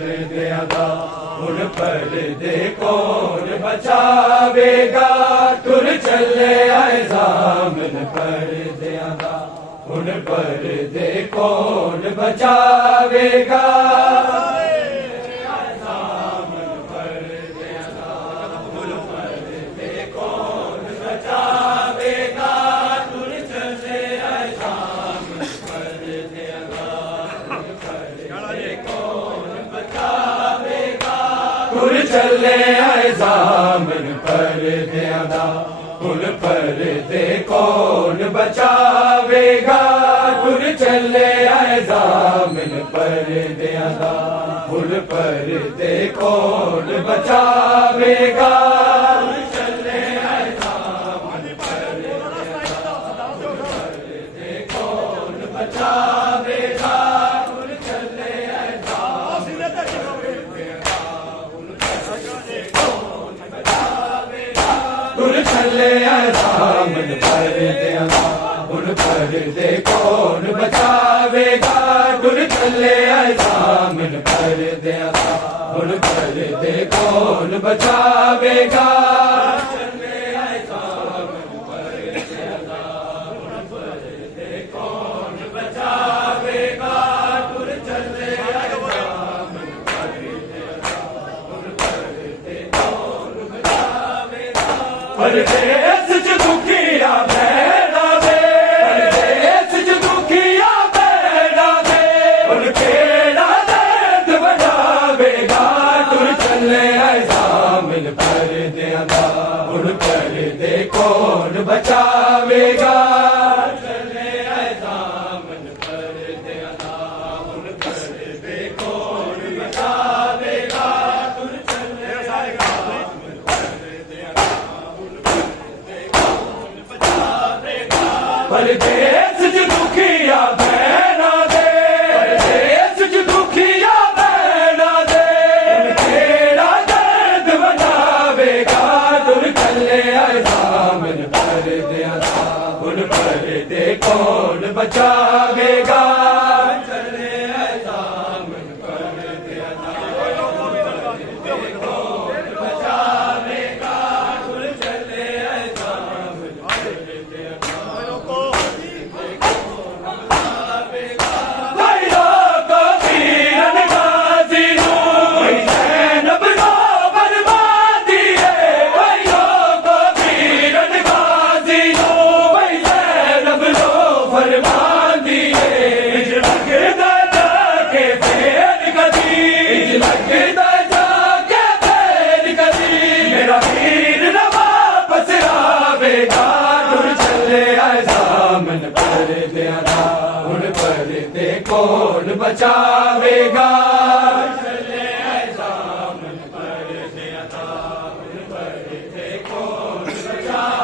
पर्दियां दा हुण पर्दे कौन बचावेगा तुर चले आए ज़ामिन पर्दियां दा हुण पर्दे कौन बचावेगा तुर चले आए ज़ामिन पर्दियां दा हुण पर्दे कौन बचावेगा तुर चले आए ज़ामिन पर्दियां दा हुण पर्दे कौन बचावेगा तुर चले आए ज़ामिन पर्दियां दा हुण पर्दे कौन बचावेगा तुर चले आए ज़ामिन पर्दियां दा हुण पर्दे कौन बचावेगा परदेस च दुखिया बैठा दे परदेस च दुखिया बैठा दे हुण केड़ा दर्द वजावेगा तुर चले आए ज़ामिन पर्दियां दा हुण पर्दे कौन बचावेगा परदेस च दुखिया बैठा दे परदेस च दुखिया बैठा दे केड़ा दर्द वजावेगा तुर चले आए ज़ामिन पर्दियां दा हुण पर्दे कौन बचावेगा चले आए ज़ामिन पर्दियां दा कौन बचावेगा तुर चले आए ज़ामिन पर्दियां दा हुण पर्दे कौन बचावेगा चले आए ज़ामिन पर्दियां दा हुण पर्दे कौन बचावेगा चले आए ज़ामिन पर्दियां दा हुण पर्दे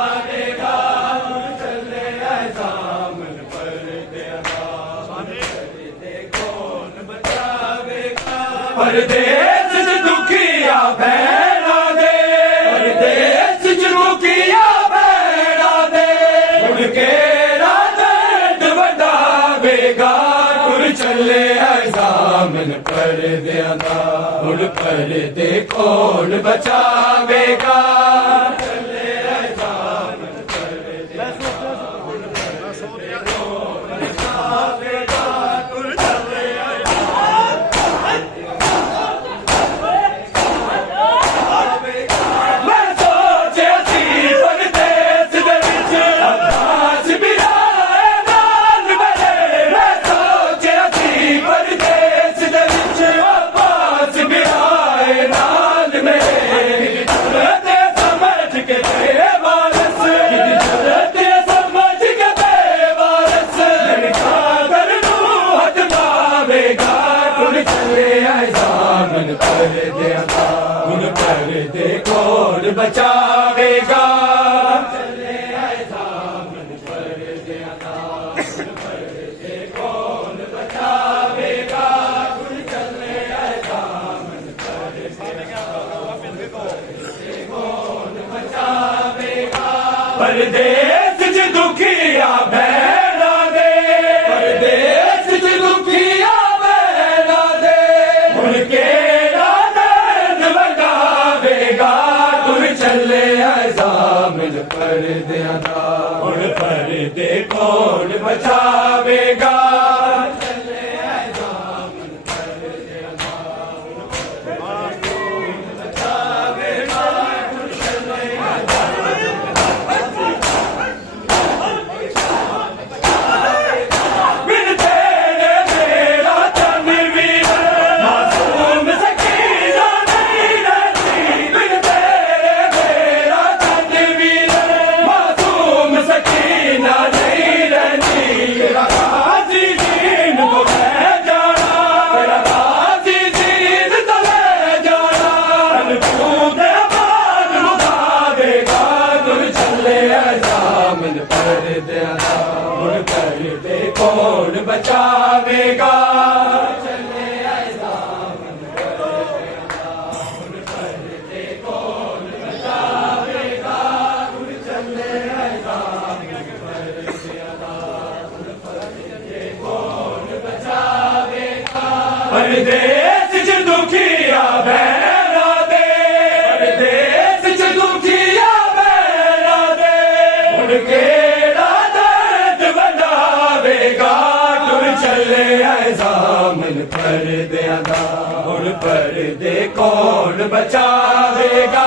कौन बचावेगा परदेस च दुखिया बैठा दे परदेस च दुखिया बैठा दे हुण केड़ा तुर चले आए ज़ामिन पर्दियां दा हुण पर्दे कौन बचावेगा चले आए ज़ामिन पर्दियां दा हुण पर्दे कौन बचावेगा तुर चले आए मैं सोचे सी परदेस दे विच अब्बास भी पर्दियां दा हुण पर्दे कौन बचावेगा चले आए ज़ामिन पर्दियां दा हुण पर्दे कौन बचावेगा हुण चले आए ज़ामिन पर्दियां दा हुण पर्दे कौन बचावेगा परदेस च दुखिया बैठा दे परदेस च दुखिया बैठा दे हुण के ਚੱਲੇ ਐਜ਼ਾਮਿਲ ਪਰਦਿਆਂ ਦਾ ਹੁਣ ਪਰਦੇ ਕੌਣ ਬਚਾਵੇਗਾ ਹੁਣ ਪਰਦੇ ਕੌਣ ਬਚਾਵੇਗਾ ਚੱਲੇ ਐਜ਼ਾਮਿਲ ਪਰਦਿਆਂ ਦਾ ਹੁਣ ਪਰਦੇ ਕੌਣ ਬਚਾਵੇਗਾ ਹੁਣ ਚੱਲੇ ਐਜ਼ਾਮਿਲ ਪਰਦਿਆਂ ਦਾ ਹੁਣ ਪਰਦੇ ਕੌਣ ਬਚਾਵੇਗਾ ਪਰਦੇਸ ਚ ਦੁਖੀਆ ਬਹਿਰਾ ਦੇ ਪਰਦੇਸ ਚ ਦੁਖੀਆ ਬਹਿਰਾ ਦੇ ਹੁਣ ਕੇ ਚੱਲੇ ਐਜ਼ਾਮਿਲ ਪਰਦਿਆਂ ਦਾ ਹੁਣ ਪਰਦੇ ਕੌਣ ਬਚਾਵੇਗਾ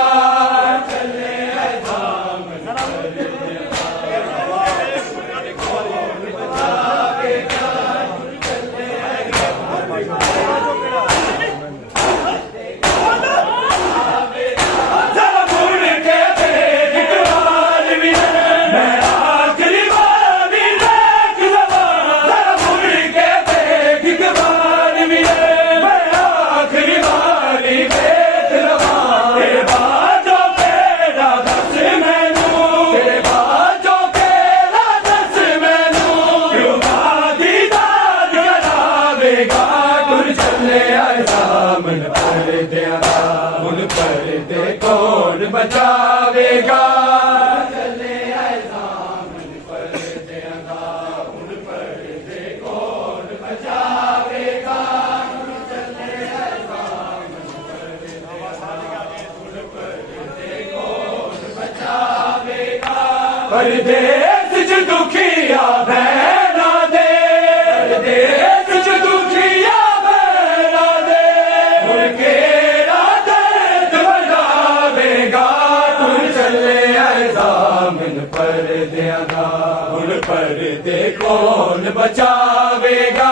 ਚੱਲੇ ਐਜ਼ਾਮਿਲ ਪਰਦਿਆਂ ਦਾ ਹੁਣ ਕੌਣ ਬਚਾਵੇਗਾ ਚੱਲੇ ਐਜ਼ਾਮਿਲ ਜ਼ਰਾ ਮੁੜ ਕੇ ਦੇਖ ਇੱਕ ਵਾਰ ਵੀ ਮੈਂ ਆਖਰੀ ਵਾਰ ਵੀ ਦੇਖ ਲਵਾਂ ਜ਼ਰਾ ਮੁੜ ਕੇ ਦੇਖ ਇੱਕ ਵਾਰ ਵੀ ਮੈਂ ਆਖਰੀ ਵਾਰ ਵੀ ਦੇਖ ਲਵਾਂ ਤੇਰੇ ਬਾਝੋਂ ਕਿਹੜਾ ਦੱਸ ਮੈਨੂੰ ਤੇਰੇ ਬਾਝੋਂ ਕਿਹੜਾ ਦੱਸ ਮੈਨੂੰ ਕਿਉਂ ਬਾਦੀ ਦਾਦ ਕਰਾਵੇਗਾ ਟੁਰ ਚੱਲੇ ਐਜ਼ਾਮਿਲ ਪਰਦਿਆਂ ਦਾ ਹੁਣ ਪਰਦੇ ਕੌਣ ਬਚਾਵੇਗਾ ਚੱਲੇ ਐਜ਼ਾਮਿਲ ਪਰਦਿਆਂ ਦਾ ਹੁਣ ਪਰਦੇ ਕੌਣ ਬਚਾਵੇਗਾ ਚੱਲੇ ਐਜ਼ਾਮਿਲ ਪਰਦਿਆਂ ਦਾ ਹੁਣ ਪਰਦੇ ਕੌਣ ਬਚਾਵੇਗਾ ਪਰਦੇਸ ਚ ਦੁਖੀਆ ਭੈਣਾਂ ਦੇ ਪਰਦੇਸ ਚ ਦੁਖੀਆ ਭੈਣਾਂ ਦੇ ਹੁਣ ਕਿਹੜਾ ਦਰਦ ਵਡਾਵੇਗਾ ਟੁਰ ਚੱਲੇ ਐਜ਼ਾਮਿਲ ਪਰਦਿਆਂ ਦਾ ਹੁਣ ਪਰਦੇ ਕੌਣ ਬਚਾਵੇਗਾ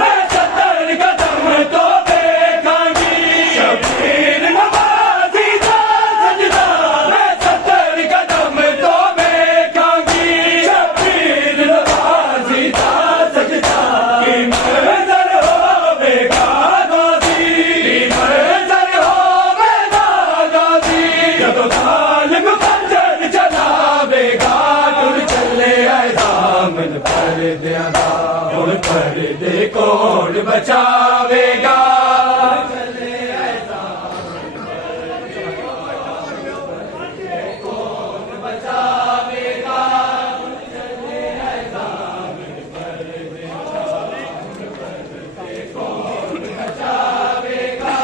ਮੈਂ 70 ਕਦਮ ਤੋਂ ਦੇਖਾਂਗੀ ਸ਼ਬੀਰ ਨਵਾਜ਼ੀ ਦਾ ਸਜਦਾ ਮੈਂ 70 ਕਦਮ ਤੋਂ ਦੇਖਾਂਗੀ ਸ਼ਬੀਰ ਨਵਾਜ਼ੀ ਦਾ ਸਜਦਾ ਕੀ ਮੰਜ਼ਰ ਹੋਵੇਗਾ ਗਾਜ਼ੀ ਕੀ ਮੰਜ਼ਰ ਹੋਵੇਗਾ ਗਾਜ਼ੀ ਜਦੋਂ ਜ਼ਾਲਿਮ ਖੰਜਰ ਚਲਾਵੇਗਾ ਟੁਰ ਚੱਲੇ ਐਜ਼ਾਮਿਲ ਪਰਦਿਆਂ ਦਾ ਹੁਣ ਪਰਦੇ ਕੌਣ ਬਚਾਵੇਗਾ ਚੱਲੇ ਐਜ਼ਾਮਿਲ ਪਰਦੇ ਕੌਣ ਬਚਾਵੇਗਾ ਚੱਲੇ ਐਜ਼ਾਮਿਲ ਪਰਦਿਆਂ ਕੌਣ ਬਚਾਵੇਗਾ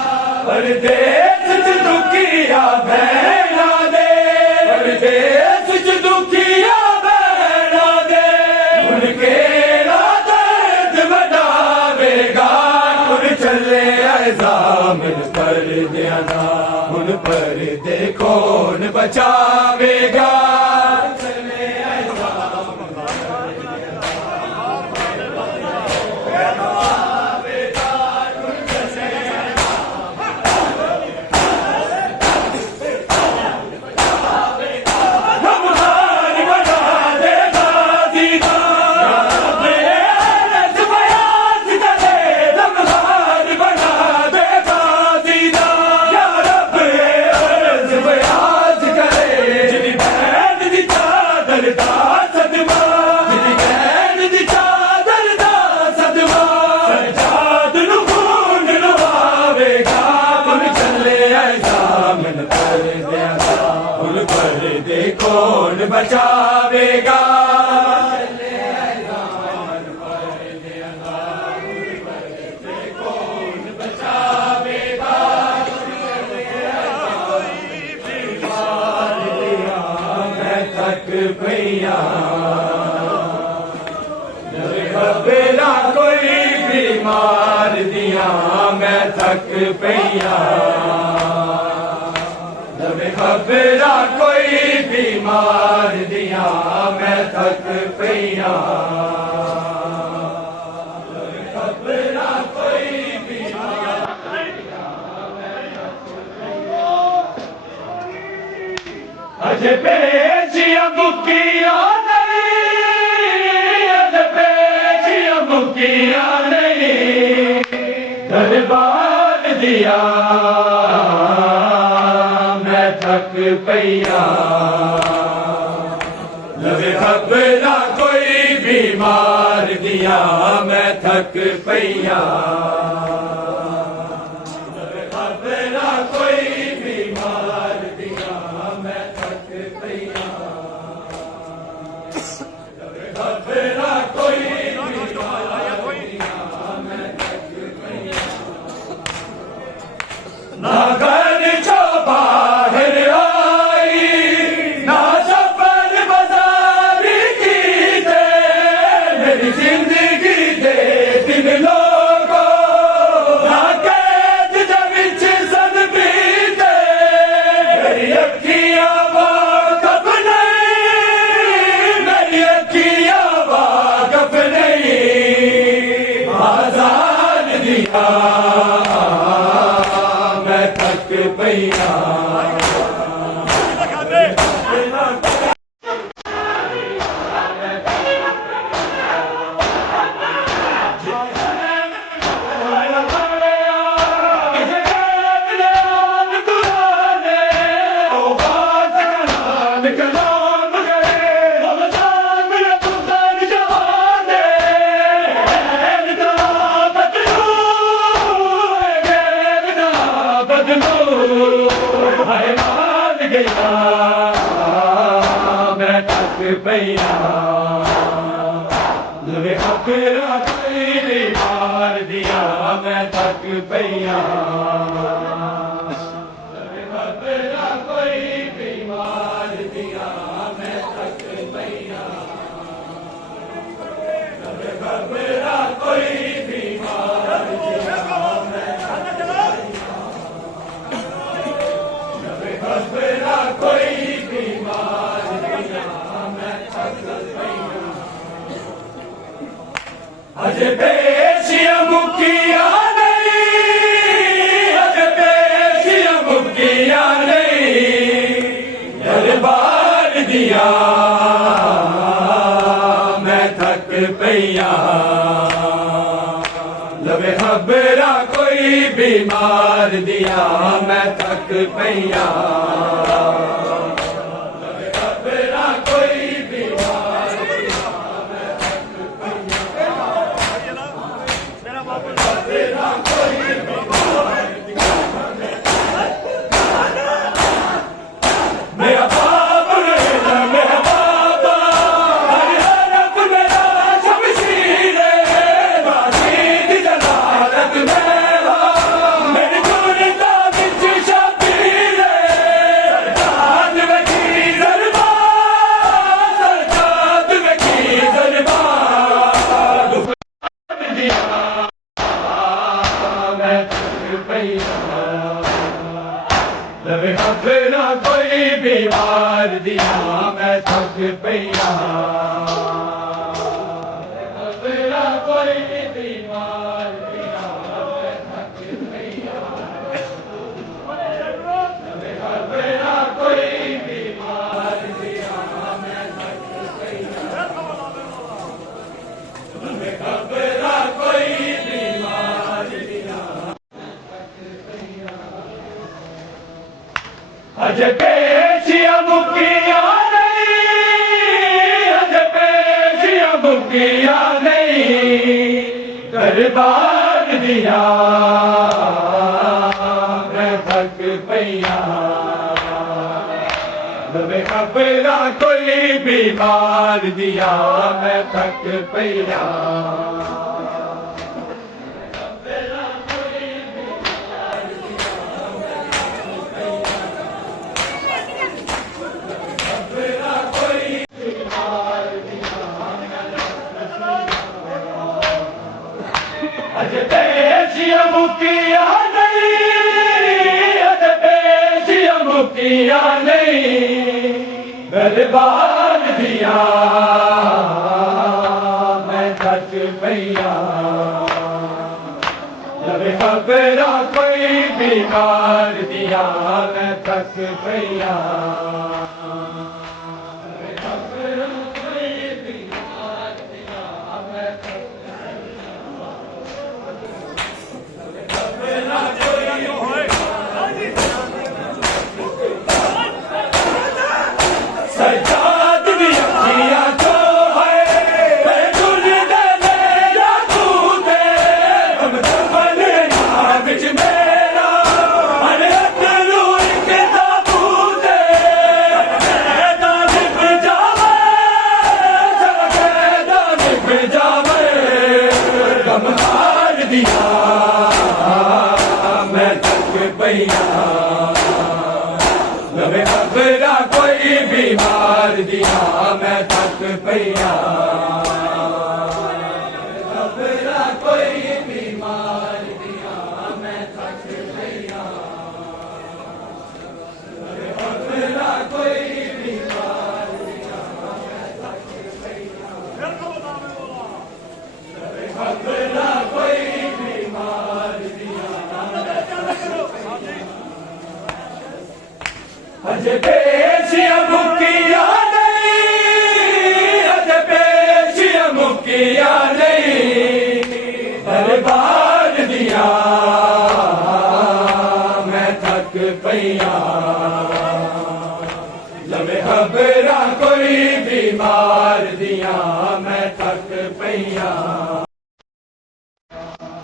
ਪਰਦੇਸ ਚ ਦੁਖੀਆ ਭੈਣਾਂ ਦੇ ਪਰਦੇਸ ਚ ਦੁਖੀਆ ਭੈਣਾਂ ਦੇ ਹੁਣ ਕਿਹੜਾ ਦਰਦ ਵਡਾਵੇਗਾ ਟੁਰ ਚੱਲੇ ਐਜ਼ਾਮਿਲ ਪਰਦਿਆਂ ਦਾ ਹੁਣ ਪਰਦੇ ਕੌਣ ਬਚਾਵੇਗਾ ਚੱਲੇ ਐਜ਼ਾਮਿਲ ਪਰਦਿਆਂ ਹਮਾਰ ਬਣਾ ਦੇ ਗਾਜ਼ੀ ਦਾ ਅਰਜ਼ ਬਿਆਸ ਕਰੇ ਹਮਾਰ ਬਣਾ ਦੇ ਗਾਜ਼ੀ ਦਾ ਯਾ ਰੱਬ ਅਰਜ਼ ਬਿਆਸ ਕਰੇ ਜਿਹਦੀ ਭੈਣ ਦੀ ਚਾਦਰ ਦਾ ਸਦਮਾ ਜਿਹਦੀ ਭੈਣ ਦੀ ਚਾਦਰ ਦਾ ਸਦਮਾ ਸਜਾਦ ਨੂੰ ਖੂਨ ਲਵਾਵੇਗਾ ਹੁਣ ਚੱਲੇ ਐਜ਼ਾਮਿਲ ਪਰਦਿਆਂ ਦਾ ਹੁਣ कौन बचावेगा। भैया खबरा कोई बीमार दिया मैं थक पैया। खबरा कोई बीमार दिया मैं थक पैया। खबरा कोई बीमार अज पेशिया मुकिया नहीं, अज पेशिया मुकिया नहीं, दरबार दिया मैं थक पैया। खबरा कोई बीमार दिया मैं थक पैया। खबरा कोई बीमार दिया मैं थक पैया। खबरा कोई बीमार दिया मैं थक पैया। ना घर जो बाहर आई, ना सफर बाजार की थे, मेरी जिंदगी दे दिन लोगों, ना कैद जब सन बीते, मेरी अखियां वाकफ नहीं, मेरी अखियां वाकफ नहीं, आजाद दिया मैं थक पैया। मैं थक पैया। खबरा कोई मार दिया मैं थक पैया। खबरा कोई बीमार दिया मैं थक पैया। खबरा कोई बीमार दिया मैं थक पैया। खबरा कोई बीमार दिया मैं थक पैया। अज पेशिया मुकिया नहीं, अज पेशिया मुकिया नहीं, दरबार दिया मैं थक पैया। खबरा कोई बीमार दिया मैं थक पैया। खबरा कोई बीमार दिया मैं थक पैया। खबरा कोई बीमार दिया मेरा बाप मेरा मेरा बाबा, हर हरफ मेरा शमशीर बाजीद जलालत मेरा, मेरी जुनता बिच शबीर सरकार वकी दरबार, सरकार वकी दरबार दिया मैं थक पैया। खबरा कोई बीमार दिया मैं थक पैया। खबरा कोई बीमार दिया मैं थक पैया। खबरा कोई बीमार दिया मैं थक पैया। खबरा कोई बीमार दिया अज पेशिया मुकिया नहीं, अज पेशिया मुकिया नहीं, दरबार दिया मैं थक पैया। लवे खबरा कोई बीमार दिया मैं थक पैया अज पेशिया मुकिया नहीं अज पेशिया मुकिया नहीं दरबार दिया मैं थक पैया लवे खबरा कोई बीमार दिया मैं थक पैया सजाद दी अखियां जो है तुझ दे या तू दे हम बने ना बिच मेरा अरे अकलू एक ताबूत दानिब जावे चल दानिब जावे गम हार दिया मैं थक पैया लवे खबरा कोई बीमार दिया मैं थक पैया खबरा कोई बीमार दिया मैं थक पैया लवे खबरा कोई बीमार दिया मैं थक पैया लवे खबरा कोई बीमार दिया अज पेशिया मुकिया नहीं अज पेशिया मुकिया नहीं दरबार दिया मैं थक पैया लवे खबरा कोई बीमार दिया मैं थक पैया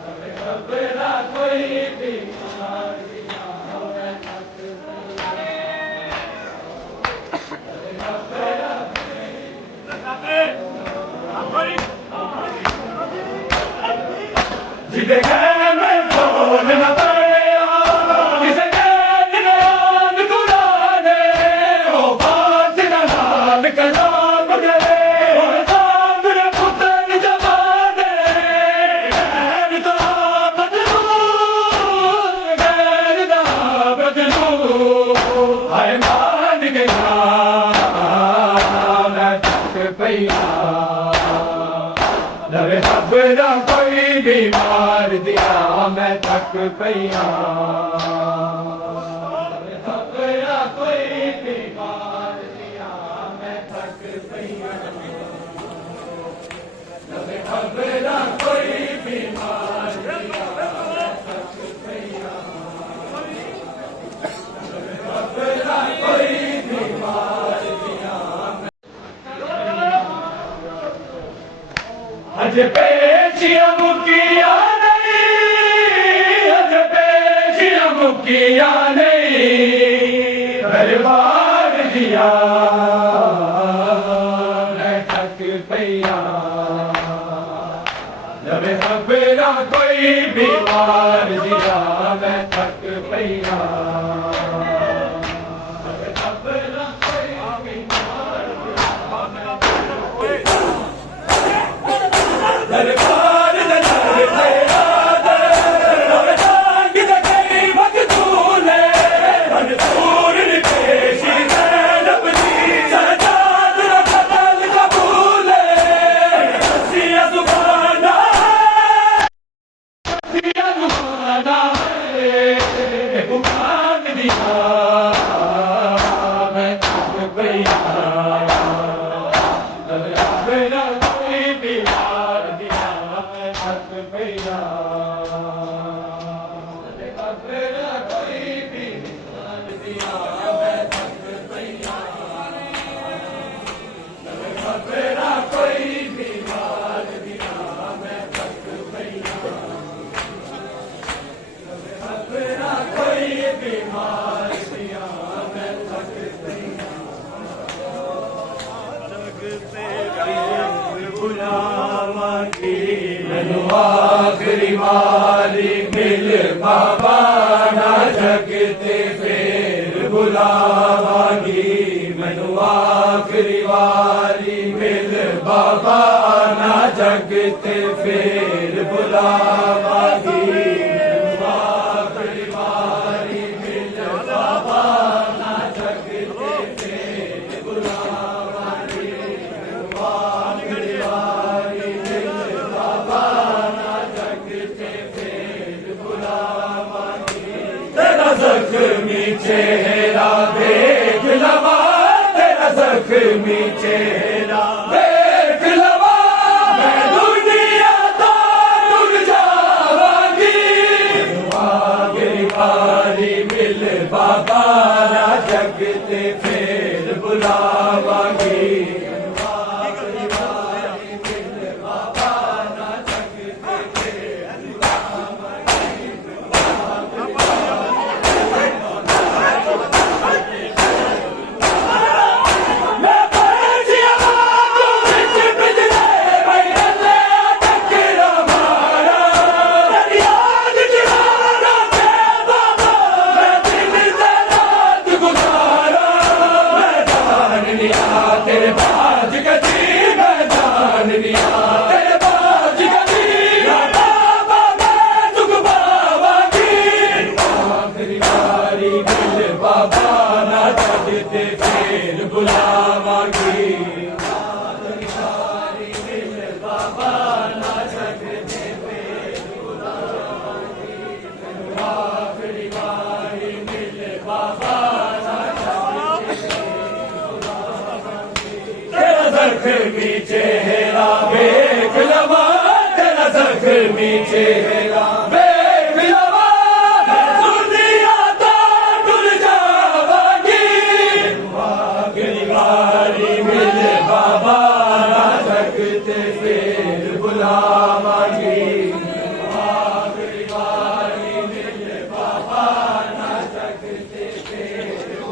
लवे खबरा कोई बीमार दिया मैं थक जिदे घर में बोल न पड़ेया किसे गैर नाम कुराने हो बात न नाल कलाम करे हो सामने पुतन जमाने गैर दा बदलू हाय मान गया मैं थक पैया लवे खबरा कोई बीमार दिया मैं थक पैया लवे खबरा कोई बीमार दिया मैं थक पैया लवे खबरा कोई बीमार दिया मैं थक पैया लवे खबरा कोई बीमार दिया अज पेशिया मुकिया नहीं अज पेशिया मुकिया नहीं दरबार दिया मैं थक पैया लवे खबरा कोई बीमार दिया मैं थक पैया लवे खबरा कोई बीमार दिया मैं थक पैया दरबार दरबार तेरा दर टांग दे कई मकतूले मंसूर पेशी ज़ैनब दी सजाद रखल कबूले सिया जुबाना है बुखान दिया मैं थक पैया मेरा कोई बीमार दिया मैं थक पैया मेरा कोई बीमार दिया मैं थक पैया मेरा कोई बीमार दिया मैं थक पैया मेरा कोई बीमार दिया मैनू आखिरी वारी मिल बाबा ना जगते फिर बुलावांगी मैनू आखिरी वारी मिल बाबा ना जगते फिर बुलावांगी ज़ख्मी चेहरा देख लवा तेरा ज़ख्मी चेहरा देख लवा मैं दुनिया तो डूब जावांगी आखिरी बारी मिल बाबा ना जगते फिर बुलावांगी तेरे बाज गजी मैदान दिया तेरे बाज गजी बाबा मैं तुक पावांगी आखिरी बारी मिल बाबा ना जगते फिर बुलावांगी आखिरी बारी मिल बाबा ना जगते फिर बुलावांगी आखिरी बारी मिल बाबा ज़ख्मी चेहरा देख लवा तेरा ज़ख्मी चेहरा देख लवा मैं दुनिया तो डूब जावांगी आखिरी बारी मिल बाबा ना जगते फिर बुलावांगी आखिरी बारी मिल बाबा ना जगते फिर बुलावांगी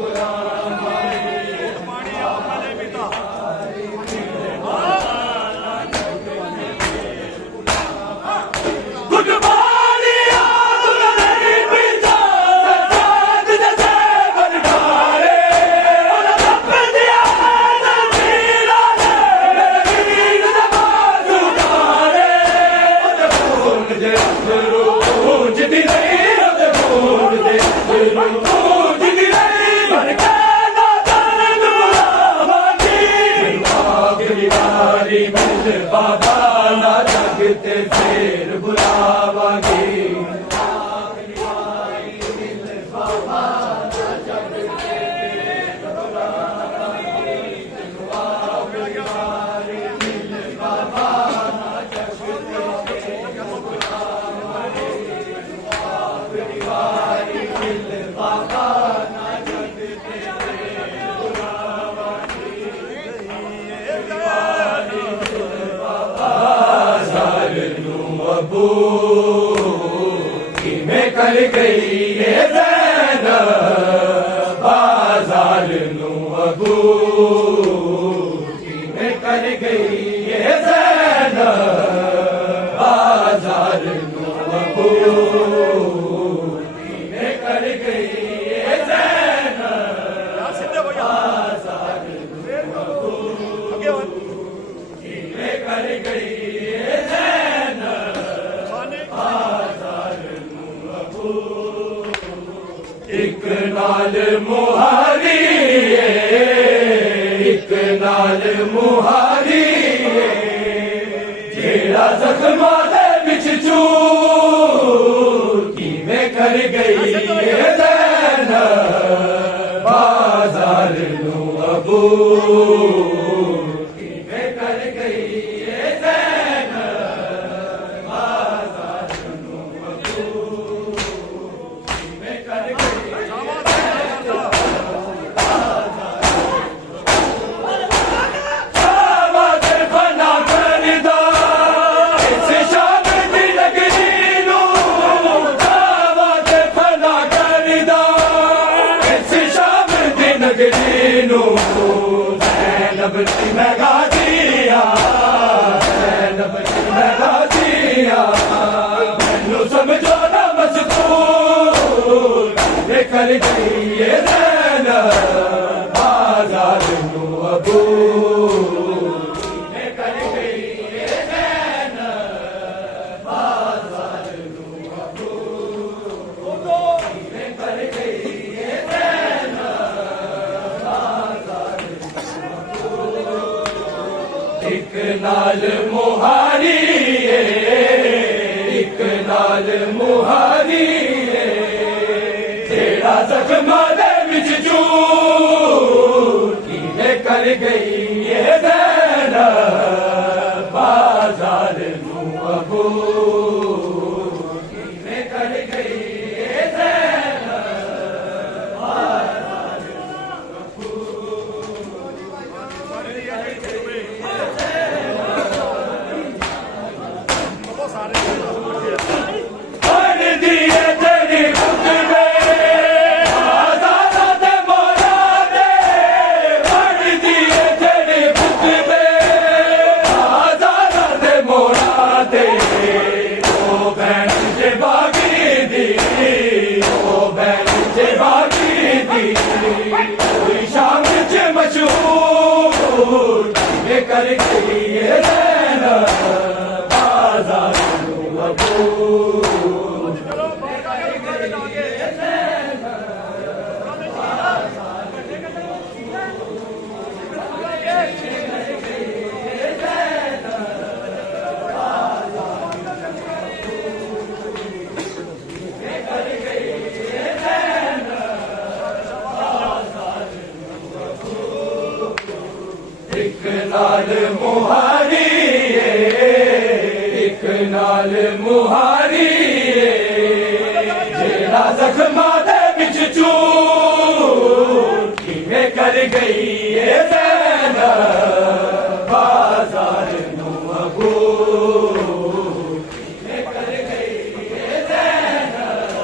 बाबा ना जगते फिर बुलावांगी कि मैं कर गई ये ज़ैनब बाजार नू अबू कि मैं कर गई ये ज़ैनब बाजार नू अबू कि मैं कर गई ये ज़ैनब बाजार नू अबू कि मैं कर गई एक नाल मुहारी एक नाल मुहारी जेड़ा जख्मा दे बिच चूर की मैं कर गई ज़ैनब बाजार नू अबू की मैं कर गई ज़ैनब मैं गाजिया ज़ैनब मैं गाजिया कर गई ये ज़ैनब बाज़ार नू अबूर किवें कर गई ये ज़ैनब बाज़ार नू अबूर किवें कर गई ये ज़ैनब बाज़ार नू अबूर एक नाल मुहारी एक नाल मुहारी तेरा जख्मा दे विच चूर किवें कर गई ये ज़ैनब बाज़ार नू अबूर किवें कर गई ये ज़ैनब बाज़ार नू पढ़ दिए तेरी खुतबे आज़ादा दे मौला दे पढ़ दिए तेरी खुतबे आज़ादा दे मौला दे ओ बहन जे बागी दी ओ बहन जे बागी दी कोई शाम च मशहूर किवें कर गई ये ज़ैनब बाज़ार नू अबूर एक नाल मुहारी एक नाल मुहारी जेड़ा जख्मा दे विच चूर किवें कर गई ये ज़ैनब बाज़ार नू अबूर किवें कर गई ये ज़ैनब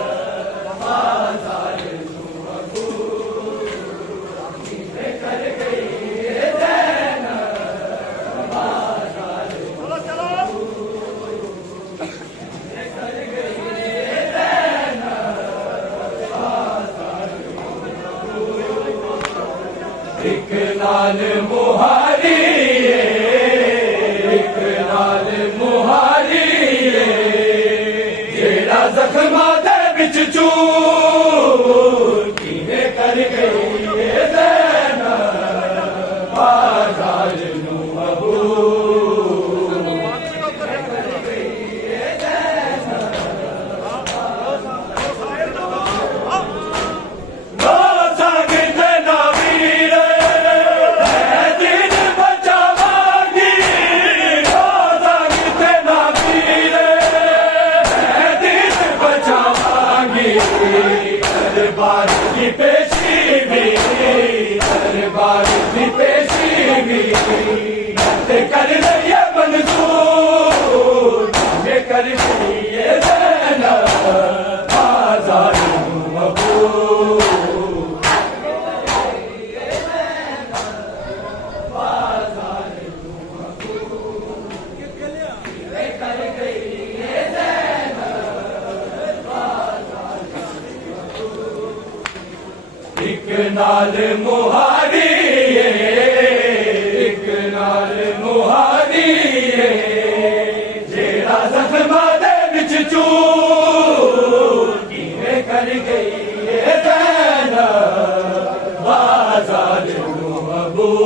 बाज़ार नू अबूर किवें कर गई ये ज़ैनब बाज़ार नू एक नाल मुहारी एक नाल मुहारी जेड़ा जख्मा दे विच चूर किवें कर गई ये ज़ैनब बाज़ार नू अबूर दरबार की पेशी भी दरबार की पेशी भी कर लिया मंजूर ये कर लिए ज़ैनब बाज़ार नू अबूर एक नाल मुहारी एक नाल मुहारी जेड़ा जख्मा दे विच चूर किवें कर गई ये ज़ैनब बाज़ार नू अबूर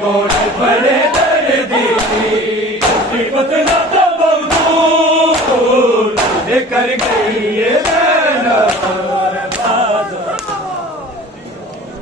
कौन बड़े दर्दी बदला तो बहुत कर गई है।